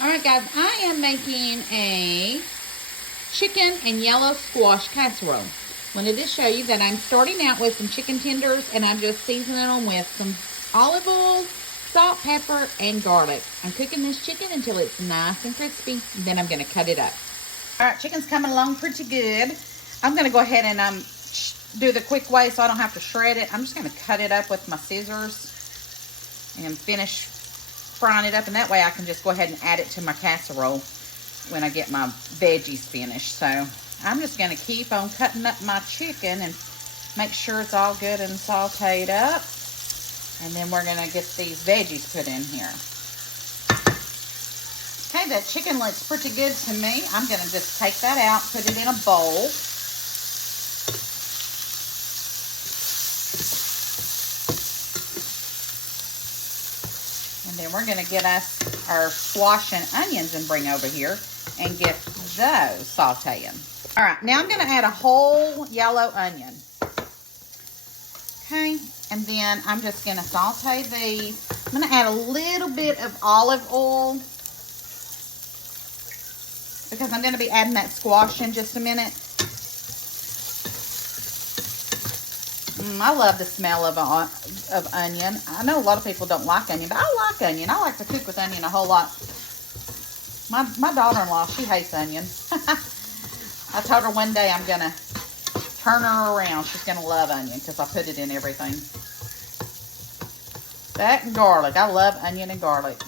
All right, guys, I am making a chicken and yellow squash casserole. Wanted to show you that I'm starting out with some chicken tenders and I'm just seasoning them with some olive oil, salt, pepper, and garlic. I'm cooking this chicken until it's nice and crispy. Then I'm going to cut it up. All right, chicken's coming along pretty good. I'm going to go ahead and do the quick way so I don't have to shred it. I'm just going to cut it up with my scissors and finish frying it up, and that way I can just go ahead and add it to my casserole when I get my veggies finished. So I'm just going to keep on cutting up my chicken and make sure it's all good and sauteed up, and then we're going to get these veggies put in here. Okay, that chicken looks pretty good to me. I'm going to just take that out, put it in a bowl. Then we're going to get us our squash and onions and bring over here and get those sauteing. All right, now I'm going to add a whole yellow onion. Okay, and then I'm just going to saute these. I'm going to add a little bit of olive oil because I'm going to be adding that squash in just a minute. I love the smell of onion. I know a lot of people don't like onion, but I like onion. I like to cook with onion a whole lot. My daughter-in-law, she hates onion. I told her one day I'm going to turn her around. She's going to love onion because I put it in everything. That and garlic. I love onion and garlic.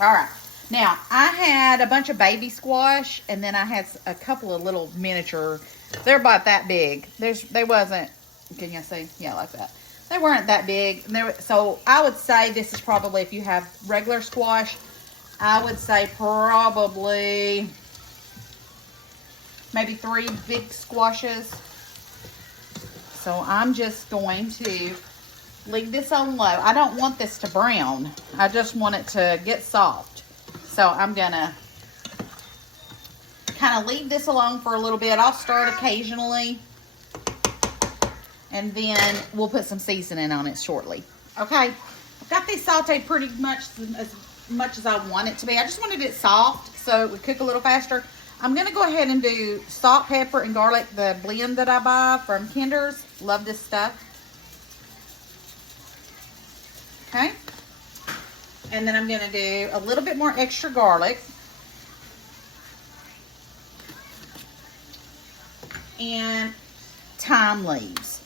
All right. Now, I had a bunch of baby squash, and then I had a couple of little miniature. They're about that big. They wasn't. Can you see? Yeah, like that. They weren't that big. So I would say this is probably, if you have regular squash, I would say probably maybe 3 big squashes. So I'm just going to leave this on low. I don't want this to brown. I just want it to get soft. So I'm going to kind of leave this alone for a little bit. I'll stir it occasionally. And then we'll put some seasoning on it shortly. Okay, I've got these sauteed pretty much as I want it to be. I just wanted it soft so it would cook a little faster. I'm going to go ahead and do salt, pepper, and garlic, the blend that I buy from Kinder's. Love this stuff. Okay. And then I'm going to do a little bit more extra garlic. And thyme leaves.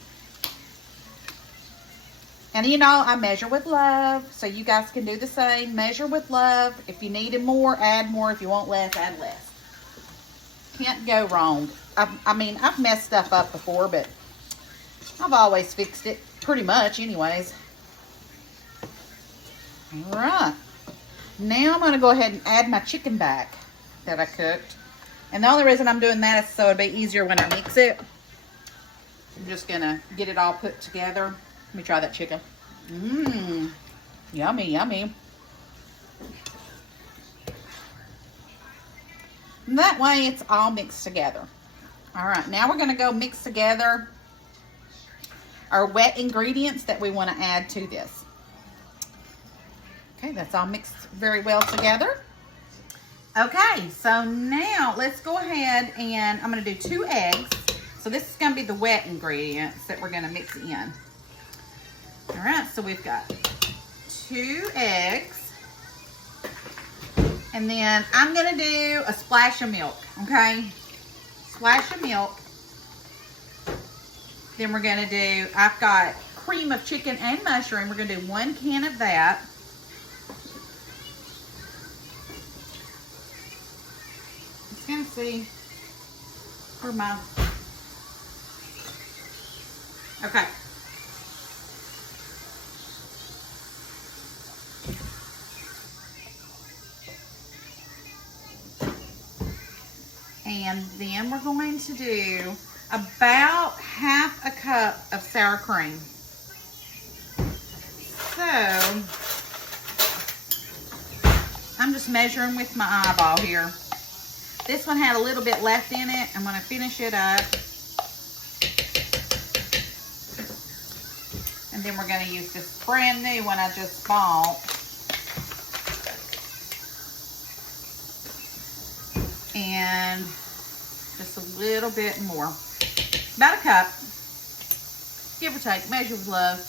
And you know, I measure with love, so you guys can do the same. Measure with love. If you needed more, add more. If you want less, add less. Can't go wrong. I mean, I've messed stuff up before, but I've always fixed it, pretty much anyways. All right. Now I'm going to go ahead and add my chicken back that I cooked. And the only reason I'm doing that is so it'll be easier when I mix it. I'm just going to get it all put together. Let me try that chicken. Mmm. Yummy, yummy. And that way it's all mixed together. All right, now we're going to go mix together our wet ingredients that we want to add to this. Okay, that's all mixed very well together. Okay, so now let's go ahead and I'm going to do 2 eggs. So this is going to be the wet ingredients that we're going to mix in. All right, so we've got 2 eggs. And then I'm going to do a splash of milk, okay? Splash of milk. Then we're going to do, I've got cream of chicken and mushroom. We're going to do 1 can of that. Just going to see where my, okay. And then we're going to do about 1/2 cup of sour cream. So, I'm just measuring with my eyeball here. This one had a little bit left in it. I'm going to finish it up. And then we're going to use this brand new one I just bought. and just a little bit more. About a cup, give or take, measure with love.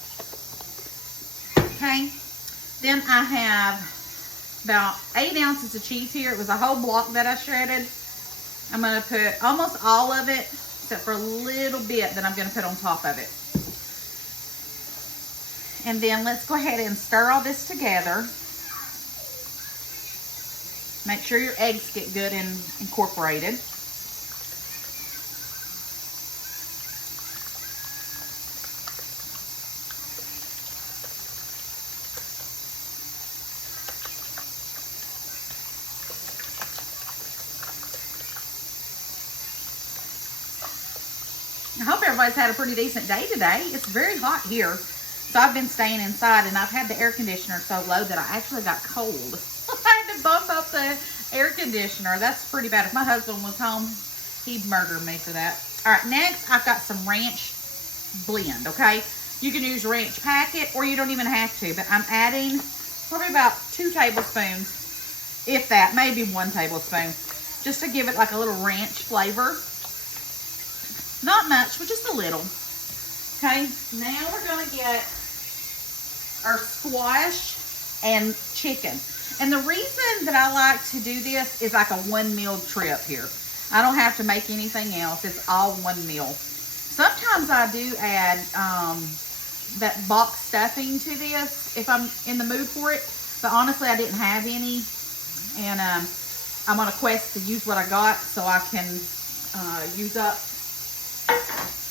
Okay, then I have about 8 ounces of cheese here. It was a whole block that I shredded. I'm gonna put almost all of it, except for a little bit that I'm gonna put on top of it. And then let's go ahead and stir all this together. Make sure your eggs get good and incorporated. I hope everybody's had a pretty decent day today. It's very hot here. So I've been staying inside, and I've had the air conditioner so low that I actually got cold. I had to bump up the air conditioner. That's pretty bad. If my husband was home, he'd murder me for that. All right, next I've got some ranch blend, okay? You can use ranch packet, or you don't even have to, but I'm adding probably about 2 tablespoons, if that, maybe 1 tablespoon, just to give it like a little ranch flavor. Not much, but just a little. Okay, now we're gonna get our squash and chicken. And the reason that I like to do this is like a 1 meal trip here. I don't have to make anything else. It's all 1 meal. Sometimes I do add that box stuffing to this if I'm in the mood for it. But honestly, I didn't have any. And I'm on a quest to use what I got so I can use up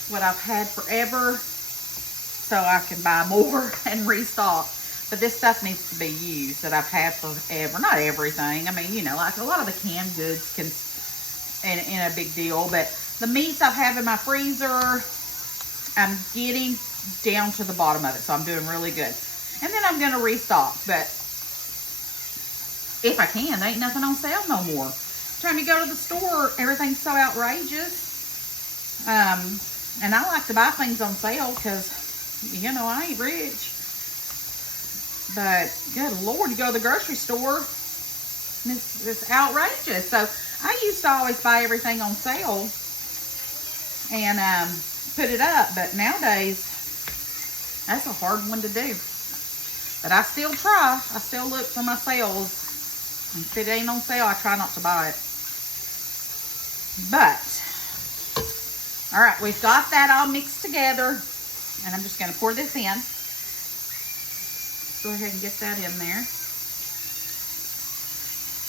what I've had forever, so I can buy more and restock. But this stuff needs to be used that I've had forever. Not everything. I mean, you know, like a lot of the canned goods in a big deal. But the meats I have in my freezer, I'm getting down to the bottom of it, so I'm doing really good. And then I'm gonna restock, but if I can, there ain't nothing on sale no more. Time you go to the store, everything's so outrageous. And I like to buy things on sale because, you know, I ain't rich. But, good Lord, you go to the grocery store, and it's outrageous. So, I used to always buy everything on sale and put it up. But nowadays, that's a hard one to do. But I still try. I still look for my sales. And if it ain't on sale, I try not to buy it. But, all right, we've got that all mixed together, and I'm just going to pour this in. Go ahead and get that in there.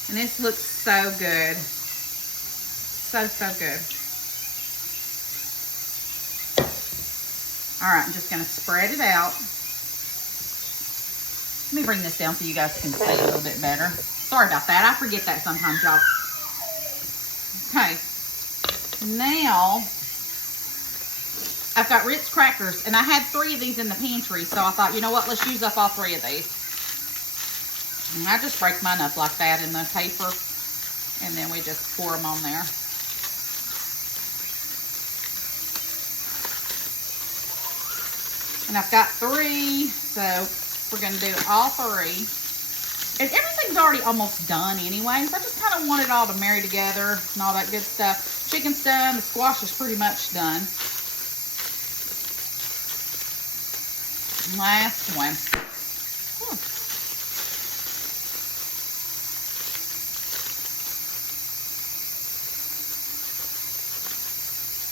And this looks so good. So, so good. All right, I'm just going to spread it out. Let me bring this down so you guys can see a little bit better. Sorry about that. I forget that sometimes, y'all. Okay. Now, I've got Ritz crackers, and I had 3 of these in the pantry, so I thought, you know what, let's use up all 3 of these. And I just break mine up like that in the paper, and then we just pour them on there. And I've got 3, so we're going to do all 3. And everything's already almost done anyway, so I just kind of want it all to marry together and all that good stuff. Chicken's done, the squash is pretty much done. Last one.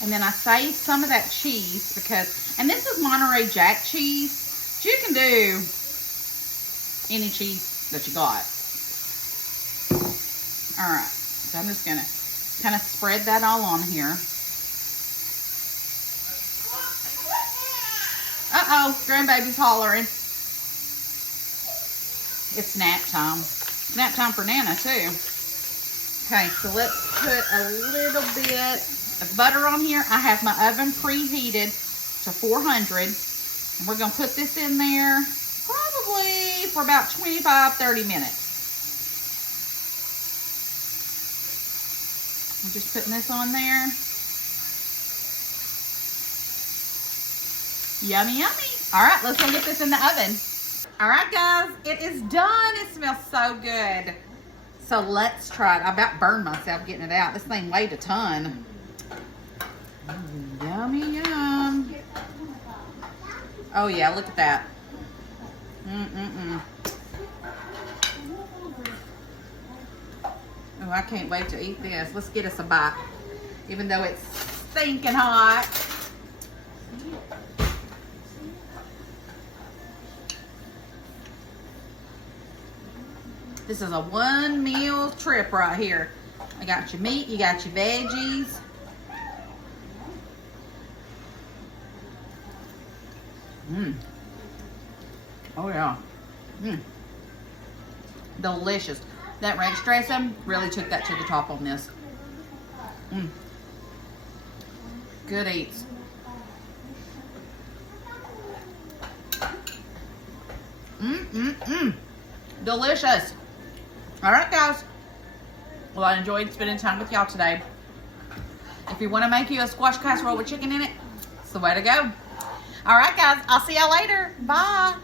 And then I saved some of that cheese because, and this is Monterey Jack cheese. You can do any cheese that you got. All right, so I'm just gonna kind of spread that all on here. Uh-oh, grandbaby's hollering. It's nap time. Nap time for Nana, too. Okay, so let's put a little bit of butter on here. I have my oven preheated to 400. And we're going to put this in there probably for about 25-30 minutes. I'm just putting this on there. Yummy, yummy. All right, let's go get this in the oven. All right, guys, it is done. It smells so good. So let's try it. I about burned myself getting it out. This thing weighed a ton. Yummy, yum. Oh yeah, look at that. Oh, I can't wait to eat this. Let's get us a bite. Even though it's stinking hot. This is a one meal trip right here. I got your meat, you got your veggies. Oh yeah. Delicious. That ranch dressing really took that to the top on this. Good eats. Delicious. All right, guys. Well, I enjoyed spending time with y'all today. If you want to make you a squash casserole with chicken in it, it's the way to go. All right, guys. I'll see y'all later. Bye.